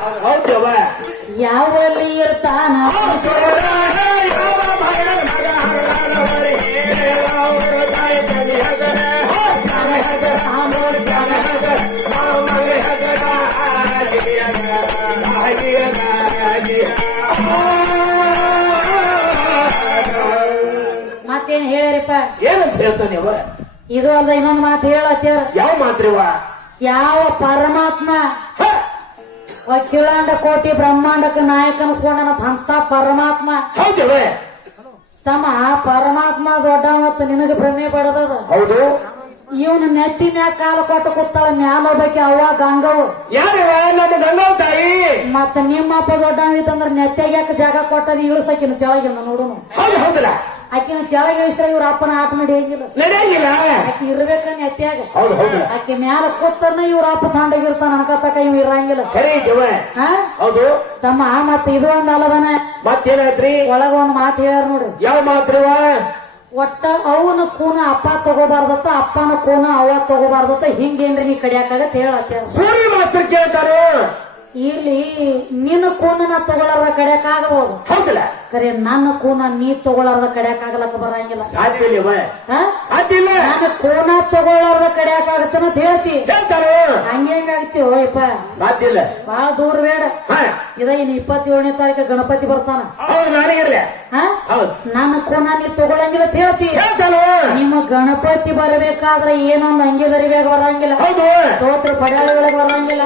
ಹೌದವ ಯಾವಲ್ಲಿ ಇರ್ತಾನ? ಮತ್ತೇನ್ ಹೇಳಿರಿಪ್ಪ ಏನಂತ ಅವ ಇದು ಅಲ್ಲ ಇನ್ನೊಂದು ಮಾತು ಹೇಳ ಯಾವ ಮಾತ್ರಿವ ಯಾವ ಪರಮಾತ್ಮ? ಅಖಿಲಾಂಡ ಕೋಟಿ ಬ್ರಹ್ಮಾಂಡಕ್ಕೆ ನಾಯಕ ಅನ್ಸ್ಕೊಂಡನ ಅಂತ ಪರಮಾತ್ಮ. ಹೌದವ? ತಮ್ಮ ಆ ಪರಮಾತ್ಮ ದೊಡ್ಡ ಮತ್ತು ನಿನಗೆ ಭ್ರಮೆ ಪಡೆದದ. ಹೌದು. ಇವನು ನೆತ್ತಿ ಮ್ಯಾಗ ಕಾಲ ಕೊಟ್ಟು ಕೂತಾಳ ಮ್ಯಾಲ ಹೋಗ್ಬೇಕಿ ಅವ್ವ ಗಂಗವು ಯಾರವ? ನಮ್ಮ ಗಂಗವ್ ತಾಯಿ? ಮತ್ತ ನಿಮ್ಮಪ್ಪ ದೊಡ್ಡವಿತ್ತಂದ್ರ ಇತ್ತಂದ್ರ ನೆತ್ತಿಗೆ ಜಾಗ ಕೊಟ್ಟದ ಇಳಿಸಕಿನ ಕೆಳಗಿನ ನೋಡುನು. ಹೌದು ಹೌದಲ್ಲ. ಆಕಿನ ಕೆಳಗೆ ಇಳಿಸ್ರ ಇವ್ರ ಅಪ್ಪನ ಆಟ ಮಾಡಿ ಹೇಗಿಲ್ಲ. ನಡೆಯಂಗಿಲ್ಲ. ಆಕಿ ಇರ್ಬೇಕನ್ನ ಅತ್ಯಾಗ ಹೌದು ಹೌದು. ಆಕಿ ಮ್ಯಾಲ ಕೂತರ್ನ ಇವ್ರ ಅಪ್ಪ ತಾಂಡಾಗಿರ್ತಾನ ಅನ್ಕತಕ ಇವ್ ಇರಂಗಿಲ್ಲ. ಹೌದು. ತಮ್ಮ ಮತ್ತ ಇದು ಒಂದ್ ಅಲ್ಲದನ. ಮತ್ತೇನಾಯ್ತ್ರಿ ಒಳಗ ಒಂದ್ ಮಾತು ಹೇಳ್ಯಾರ ನೋಡ್ರಿ. ಯಾವ ಮಾತ್ರಿವ? ಒಟ್ಟ ಅವನ ಕೂನ ಅಪ್ಪ ತಗೋಬಾರ್ದತ್ತ ಅಪ್ಪನ ಕೂನ ಅವ ತಗೋಬಾರ್ದತ್ತ ಹಿಂಗೇನ್ರಿ ನೀ ಕಡಿಯಾಕಾಗತ್ತ ಹೇಳತ್ತ ಸೂರ್ಯ ಮಾಸ್ತರ್ ಕೇಳ್ತಾರ ಇಲ್ಲಿ ನಿನ್ನ ಕೂನ ನಾ ತಗೊಳಾರ್ದ ಕಡಿಯಾಕಾಗಬಹುದು ಹೌದಲ್ಲ. ಖರೆ ನನ್ನ ಕೋನ ನೀ ತಗೊಳಾರ್ದ ಕಡಿಯಾಕಾಗಲಕ್ಕ ಬರಂಗಿಲ್ಲ. ಸಾಧ್ಯ ಇಲ್ಲ ಸಾಧ್ಯ ಇಲ್ಲ. ಕೋನ ತಗೊಳ್ಳಾರ್ದ ಕಡಿಯಾಕಾಗತ್ತನ ಅಂತ ಹೇಳ್ತಿ. ಹೇಳ್ತಾರೋ ಹಂಗೇನಾಗ್ತಿ ಹೋಯಪ್ಪ ಸಾಧ್ಯ ಇಲ್ಲ. ಬಾಳ ದೂರ ಬೇಡ. ಇದ ಇನ್ ಇಪ್ಪತ್ತೇಳನೇ ತಾರೀಕು ಗಣಪತಿ ಬರ್ತಾನ. ಹೌದು ಕೋಣ ಹಾ? ಹೌದು. ನನ್ನ ಕೂನ ನೀ ತಗೊಳಂಗಿಲ್ಲ ಅಂತ ಹೇಳ್ತಿ. ನಿಮ್ಮ ಗಣಪತಿ ಬರಬೇಕಾದ್ರೆ ಏನೊಂದು ಅಂಗಿ ದರಿವ್ಯಾಗ ಬರಂಗಿಲ್ಲ. ಹೌದು. ಸ್ತೋತ್ರ ಪಡ್ಯಾಳಗಳಿಗೆ ಬರಂಗಿಲ್ಲ.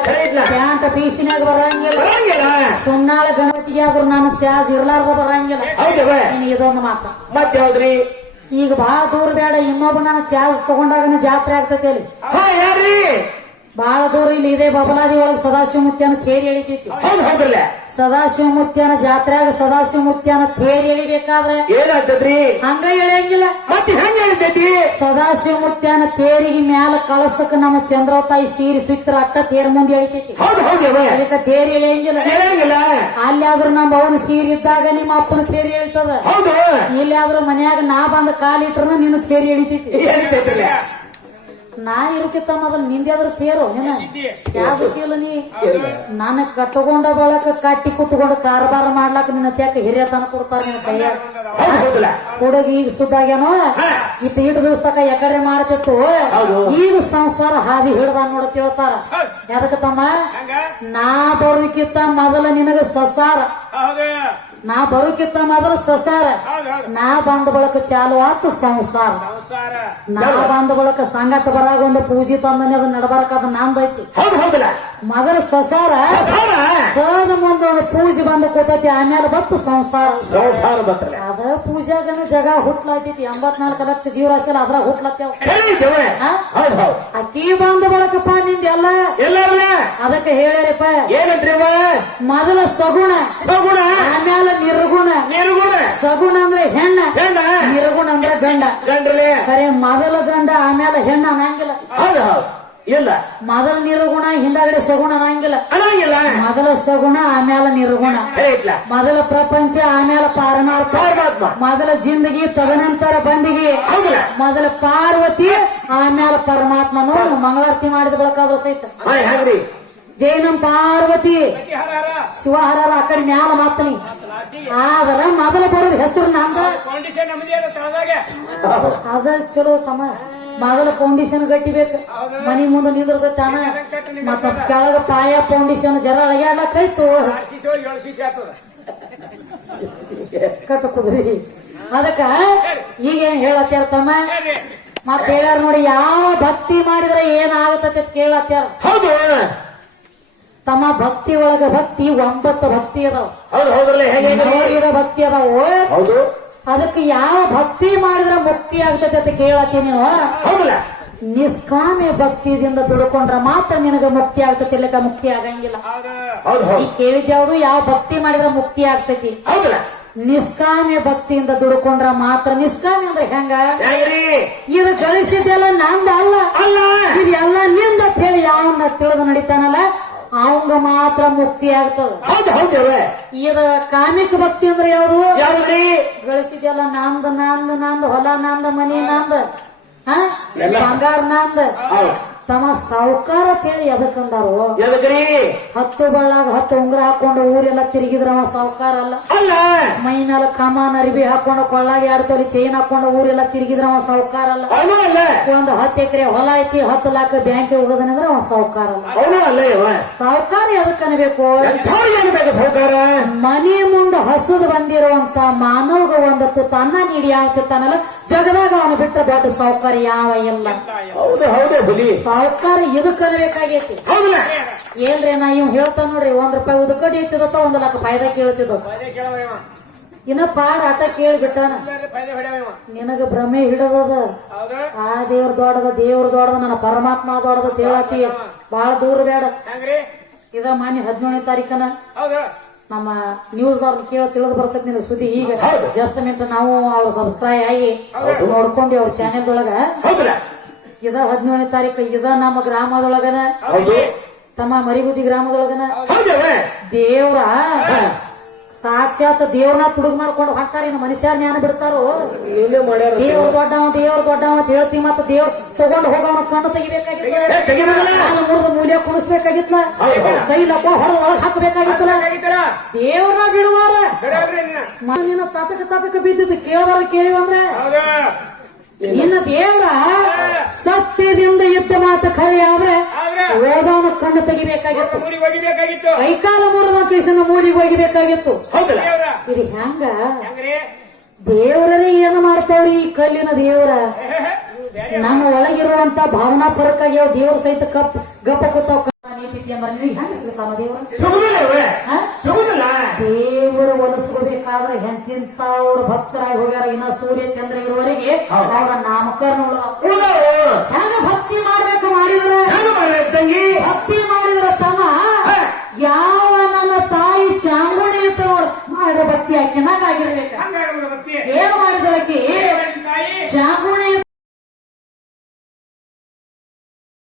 ಪ್ಯಾಂಟ್ ಪೀಸಿನಾಗ ಬರಂಗಿಲ್ಲ. ಸುನ್ನಾಳ ಗಣಪತಿಗೆ ಆದ್ರೂ ನಾನು ಚಾರ್ಜ್ ಇರ್ಲಾರ್ದ ಬರಂಗಿಲ್ಲ. ಇನ್ನು ಇದೊಂದು ಮಾತು ಮತ್ತೆ ಈಗ ಬಹಳ ದೂರ ಬೇಡ ಇನ್ನೊಬ್ಬ ನಾನು ಚಾರ್ಜ್ ತಗೊಂಡಾಗನ ಜಾತ್ರೆ ಆಗ್ತೈತಿ ಅಲ್ಲಿ. ಬಹಳ ದೂರ ಇಲ್ಲಿ ಇದೇ ಬಬಲಾದಿ ಒಳಗೆ ಸದಾಶಿವಮುತ್ಯನ ತೇರಿ ಎಳಿತೈತಿ. ಹೌದು ಹೌದಲ್ಲ ಸದಾಶಿವಮುತ್ಯನ ಜಾತ್ರೆಯಾಗ ಸದಾಶಿವಮುತ್ಯನ ತೇರಿ ಎಳಿಬೇಕಾದ್ರೆ ಏನಾಗ್ತದ್ರಿ? ಹಂಗ ಎಳೆಯಂಗಿಲ್ಲ. ಮತ್ತೆ ಹೆಂಗ ಹೇಳ್ತೈತಿ ಸದಾಶಿವಮುತ್ಯನ ತೇರಿಗೆ ಮ್ಯಾಲ ಕಳಸಕ್ಕ ನಮ್ಮ ಚಂದ್ರೋತಾಯಿ ಸೀರಿ ಸುತ್ತರ ಅತ್ತ ತೇರ್ ಮುಂದೆ ಎಳಿತೈತಿ. ಹೌದು ಅದಕ್ಕೆ ತೇರಿ ಎಳೆಯಂಗಿಲ್ಲ. ಹೇಳಂಗಿಲ್ಲ ಅಲ್ಲಿ ಆದ್ರೂ ನಮ್ಮ ಅವನ ಸೀರೆ ಇದ್ದಾಗ ನಿಮ್ಮ ಅಪ್ಪನ ತೇರಿ ಎಳಿತದ. ಹೌದು. ಇಲ್ಲಿ ಆದ್ರೂ ಮನ್ಯಾಗ ನಾ ಬಂದ ಕಾಲಿಟ್ರು ನಿನ್ನ ತೇರಿ ಎಳಿತೈತಿ. ಹೇಳ್ತೈತ್ರಲ್ಲ ನಾ ಇರಕಿತ್ತ ಮೊದಲು ನಿಂದ್ಯಾದ್ರ ತೇರು ಏನ ಯಾವ್ದಕ್ಕಿಲ್ಲ ನೀ? ನಾನು ಕಟ್ಟಗೊಂಡ ಬಳಕ ಕಟ್ಟಿ ಕುತ್ಕೊಂಡು ಕಾರಬಾರ ಮಾಡ್ಲಾಕ ನಿನ್ನ ತ್ಯಾಕ ಹಿರಿಯತನ ಕೊಡ್ತಾರ ನಿನ್ನ ಕೈಯಾಗ. ಹೌದು ಹೌದಲ್ಲ? ಹುಡುಗ ಈಗ ಸುದ್ದಾಗ್ಯಾನೋ ಇಟ್ಟು ಇಟ್ಟು ದಿವಸ ತಕ ಎಕರೆ ಮಾಡ್ತಿತ್ತು. ಈಗ ಸಂಸಾರ ಹಾದಿ ಹಿಡ್ದ ನೋಡ ತಿಳ್ತಾರ. ಯಾದಕ್ಕ ತಮ್ಮ? ನಾ ಬರೋಕಿತ್ತ ಮೊದಲ ನಿನಗ ಸಸಾರ. ನಾ ಬರೋಕಿತ್ತ ಮೊದಲ ಸಸಾರ. ನಾ ಬಂದ ಬಳಕ ಚಾಲು ಆತು ಸಂಸಾರ. ನಾ ಬಂದ ಬಳಕ ಸಂಗಟ ಬರಾಗ ಒಂದು ಪೂಜೆ ತಂದನೆ ಅದು ನಡಬಾರಕ ಅದ ನಾಂದೈತಿ. ಹೌದಲ್ಲ? ಮೊದಲ ಸಸಾರ? ಸಾರ ಸದ ಮುಂದೆ ಒಂದು ಪೂಜೆ ಬಂದು ಕೂತೈತಿ ಆಮೇಲೆ ಬತ್ತು ಸಂಸಾರ. ಸಂಸಾರ ಬತ್ತಲ್ಲ ಅದ ಪೂಜಾಗನ ಜಗ ಹುಟ್ಲಾತೈತಿ ಎಂಬತ್ನಾಲ್ಕು ಲಕ್ಷ ಜೀವರಾಶಿ ಅದ್ರಾಗ ಹುಟ್ಲತ್ತೇವ. ಅಕ್ಕಿ ಬಂದ ಬಳಕಪ್ಪ ನಿಂದ ಎಲ್ಲ? ಅದಕ್ಕೆ ಹೇಳಿರಿಪ್ಪ. ಏನಂತ್ರಿ ಮೊದಲ ಸಗುಣ. ಸಗುಣ. ಆಮೇಲೆ ನಿರ್ಗುಣ. ನಿರ್ಗುಣ. ಸಗುಣ ಅಂದ್ರೆ ಹೆಣ್ಣ. ಹೆಣ್ಣ. ನಿರ್ಗುಣ ಅಂದ್ರೆ ಗಂಡ. ಗಂಡ್ರಲೆ. ಖರೆ ಮೊದಲ ಗಂಡ ಆಮೇಲೆ ಹೆಣ್ಣ ಅನ್ನಂಗಿಲ್ಲ. ಹೌದು ಹೌದು. ಇಲ್ಲ ಮೊದಲ ನಿರ್ಗುಣ ಹಿಂದಾಗಡೆ ಸಗುಣ ಅನ್ನಂಗಿಲ್ಲ. ಅನ್ನಂಗಿಲ್ಲ ಮೊದಲ ಸಗುಣ ಆಮೇಲೆ ನಿರ್ಗುಣ. ಮೊದಲ ಪ್ರಪಂಚ ಆಮೇಲೆ ಪಾರಮಾರ್ಥ ಪರಮಾತ್ಮ. ಮೊದಲ ಜಿಂದಗಿ ತದನಂತರ ಬಂದಿಗೆ. ಹೌದ ಮೊದಲ ಪಾರ್ವತಿ ಆಮೇಲೆ ಪರಮಾತ್ಮನು ಮಂಗಳಾರತಿ ಮಾಡಿದ ಬಳಕಾದ್ರು ಸಹಿತ. ಜೈನಂ ಪಾರ್ವತಿ. ಹರ ಹರ ಶಿವಹರರ ಆ ಕಡೆ ಮ್ಯಾಲ ಮಾತಲಿ. ಆದ್ರ ಮೊದಲ ಬರೋದು ಹೆಸರು ನಂದ ಅದ ಚಲೋ ತಮ್ಮ. ಮೊದಲ ಫೌಂಡೇಶನ್ ಗಟ್ಟಿಬೇಕು ಮನಿ ಮುಂದೆ ನಿಂದಿರ್ತಾನ ಮತ್ತ ಕೆಳಗ ತಾಯ ಫೌಂಡೇಶನ್ ಜರ ಆಗ್ತದ ಕಟ್ಟ ಕುದ್ರಿ. ಅದಕ್ಕ ಈಗೇನ್ ಹೇಳತ್ಯಾರ ತಮ್ಮ? ಮತ್ತೆ ಮತ್ ಹೇಳ್ಯಾರ ನೋಡಿ ಯಾವ ಭಕ್ತಿ ಮಾಡಿದ್ರೆ ಏನ್ ಆಗತ್ತೆ ಕೇಳತ್ಯಾರ. ಹೌದು. ತಮ್ಮ ಭಕ್ತಿ ಒಳಗ ಭಕ್ತಿ ಒಂಬತ್ತು ಭಕ್ತಿ ಅದಾವ. ಭಕ್ತಿ ಅದಾವ. ಹೌದು. ಅದಕ್ಕೆ ಯಾವ ಭಕ್ತಿ ಮಾಡಿದ್ರೆ ಮುಕ್ತಿ ಆಗ್ತೈತೆ ಅಂತ ಕೇಳತ್ತೀನಿ ನೀವು ಹೌದಲ್ಲ. ನಿಷ್ಕಾಮಿ ಭಕ್ತಿದಿಂದ ದುಡ್ಕೊಂಡ್ರ ಮಾತ್ರ ನಿನಗ ಮುಕ್ತಿ ಆಗ್ತೈತಿ ಇಲ್ಲಕ ಮುಕ್ತಿ ಆಗಂಗಿಲ್ಲ. ಈ ಕೇಳಿದ್ಯಾವ್ದು ಯಾವ ಭಕ್ತಿ ಮಾಡಿದ್ರ ಮುಕ್ತಿ ಆಗ್ತೈತಿ? ಹೌದಲ್ಲ. ನಿಷ್ಕಾಮ್ಯ ಭಕ್ತಿಯಿಂದ ದುಡ್ಕೊಂಡ್ರ ಮಾತ್ರ ನಿಷ್ಕಾಮ್ಯ ಅಂದ್ರೆ ಹೆಂಗ? ಇದು ಗಳಿಸಿದೆಲ್ಲ ನಂದ ಅಲ್ಲ. ಅಲ್ಲ. ಇದೆಲ್ಲ ನಿಂದ ಅಂತ ಹೇಳಿ ಯಾವನ್ನ ತಿಳಿದು ನಡೀತಾನಲ್ಲ ಅವಂಗ ಮಾತ್ರ ಮುಕ್ತಿ ಆಗ್ತದ. ಹೌದು ಹೌದು ಇದ ಕಾಮಿಕ ಭಕ್ತಿ ಅಂದ್ರೆ ಯಾವುದು? ಯಾವ್ದ್ರಿ ನಂದ್ ನಂದ ನಂದ ಹೊಲ ನಂದ ಮನಿ ನಂದ ಬಂಗಾರ ನಂದ. ತಮ್ಮ ಸಾವುಕಾರ ಹೇಳಿ ಎದಕ್ಕಂದಾರು ಎದಕ್ರಿ? ಹತ್ತು ಬಳ್ಳಾಗ ಹತ್ತು ಉಂಗ್ರ ಹಾಕೊಂಡು ಊರೆಲ್ಲ ತಿರುಗಿದ್ರ ಅವ ಸಾವುಕಾರ ಅಲ್ಲ? ಅಲ್ಲ. ಮೈ ಮೇಲೆ ಕಮಾನ್ ಅರಿಬಿ ಹಾಕೊಂಡು ಕೊಳ್ಳಾಗ ಎರಡು ತೊಲಿ ಚೈನ್ ಹಾಕೊಂಡು ಊರೆಲ್ಲ ತಿರುಗಿದ್ರೆ ಅವ ಸಾವುಕಾರ ಅಲ್ಲ. ಒಂದು ಅಲ್ಲ. ಒಂದ್ ಹತ್ತು ಎಕರೆ ಹೊಲ ಐತಿ ಹತ್ತು ಲಾಖ ಬ್ಯಾಂಕ್ ಹೋಗೋದನಂದ್ರೆ ಅವ ಸಾವುಕಾರ ಅಲ್ಲ. ಸಾವುಕಾರ ಎದಕ್ ಅನ್ಬೇಕು? ಮನೆ ಮುಂದೆ ಹಸುದು ಬಂದಿರುವಂತ ಮಾನವಗ ಒಂದತ್ತು ತನ್ನ ಅನ್ನ ನೀಡಿ ಆಗ್ತಿರ್ತಾನಲ್ಲ ಜಗದಾಗ ಅವನು ಬಿಟ್ಟ ದೊಡ್ಡ ಸಾವುಕಾರ ಯಾವ ಇಲ್ಲ. ಹೌದು ಹೌದು ಹುಲಿ. ಸಾವುಕಾರ ಇದಕ್ ಅನ್ಬೇಕಾಗೈತಿ. ಏನ್ರಿ ನಾ ಇವ್ ಹೇಳ್ತಾನ ನೋಡ್ರಿ ಒಂದ್ ರೂಪಾಯಿ ಉದಕಡಿ ಹೆಚ್ಚಿದತ್ತ ಒಂದ್ ಲಕ್ಷ ಫಾಯ್ದಾ ಕೇಳ್ತಿದ್ದ. ಇನ್ನ ಪಾಡ ಆಟ ಕೇಳಿ ಬಿಟ್ಟಾನ ನಿನಗ ಭ್ರಮೆ ಹಿಡದದ. ಹೌದು. ಆ ದೇವ್ರ ದೊಡ್ಡದ ದೇವ್ರ ದೊಡ್ಡದ ನನ್ನ ಪರಮಾತ್ಮ ದೊಡ್ಡದ ಕೇಳತಿ ಬಾಳ ದೂರ ಬೇಡ. ಇದ ಮಾನ್ಯ ಹದಿನೇಳನೇ ತಾರೀಕನ ಹೌದು. ನಮ್ಮ ನ್ಯೂಸ್ ಅವ್ರನ್ನ ಕೇಳಿ ತಿಳಿದು ಬರ್ತೈತಿ ನಿನ್ನ ಸುದ್ದಿ. ಈಗ ಹೌದು. ಜಸ್ಟ್ ಮಿಂಟ್ ನಾವು ಅವ್ರ ಸಬ್ಸ್ಕ್ರೈಬ್ ಆಗಿ ನೋಡ್ಕೊಂಡಿ ಅವ್ರ ಚಾನೆಲ್ ಒಳಗ. ಇದ ಹದಿನೇಳನೇ ತಾರೀಕು ಇದ ನಮ್ಮ ಗ್ರಾಮದೊಳಗನ. ಹೌದು. ತಮ್ಮ ಮರಿಗುದ್ದಿ ಗ್ರಾಮದೊಳಗನ. ಹೌದವ ದೇವ್ರ ಸಾಕ್ಷಾತ್ ದೇವ್ರನ್ನ ತುಡುಗ್ ಮಾಡ್ಕೊಂಡು ಹೊಂಟಾರ ಇನ್ನು ಮನುಷ್ಯರ ಜ್ಞಾನ ಬಿಡ್ತಾರೋ? ದೇವ್ರ ದೊಡ್ಡವ ದೇವ್ರ ದೊಡ್ಡವ ಅಂತ ಹೇಳ್ತಿ ಮತ್ತ ದೇವ್ರ ತಗೊಂಡ್ ಹೋಗೋಣ ಕಣ್ಣು ತೆಗಿಬೇಕಾಗಿತ್ತು ಮುರಿದ ಮೂಲೆ ಹೌದು. ಕೈ ಲಪ್ಪ ಹೊರಗೆ ಒಳಗ್ ಹಾಕಬೇಕಾಗಿತ್ತಲ್ಲ? ದೇವ್ರನ್ನ ಬಿಡುವಾರ? ನಿನ್ನ ತಪಕ ತಪಕ ಬಿದ್ದಿದ್ದು ಕೇಳಬಾರ ಕೇಳಿವಂದ್ರೆ? ನಿನ್ನ ದೇವ್ರ ಸತ್ಯದಿಂದ ಯುದ್ಧ ಮಾತು ಖರೆ ಆದ್ರೆ ಓದೋನ ಕಣ್ಣು ತೆಗಿಬೇಕಾಗಿತ್ತು. ಕೈಕಾಲ ಮುರಿದ ಕೇಸನ ಮೂಲಿಗೆ ಹೋಗಿಬೇಕಾಗಿತ್ತು. ಇದು ಹೆಂಗ ಹೆಂಗ್ರಿ? ದೇವರೇ ಏನು ಮಾಡ್ತಾವ್ರಿ ಈ ಕಲ್ಲಿನ ದೇವರ? ನಮ್ಮ ಒಳಗಿರುವಂತ ಭಾವನಾ ಪರಕ್ಕಾಗಿ ದೇವ್ರ ಸಹಿತ ಕಪ್ ಗಪ್ಪ ಕೂತಾವ ನೀತಿ ಎಂಬ ನೀವು ಹೆಂಗ ದೇವ್ರ? ದೇವರು ಒಲಿಸ್ಕೋಬೇಕಾದ್ರೆ ಎಂತಿಂತವ್ರ ಭಕ್ತರಾಗಿ ಹೋಗ್ಯಾರ ಇನ್ನ ಸೂರ್ಯ ಚಂದ್ರ ಇರುವವರೆಗೆ. ಅವರ ನಾಮಕರಣ. ಹೆಂಗ ಭಕ್ತಿ ಮಾಡಬೇಕು ಮಾಡಿದ್ರ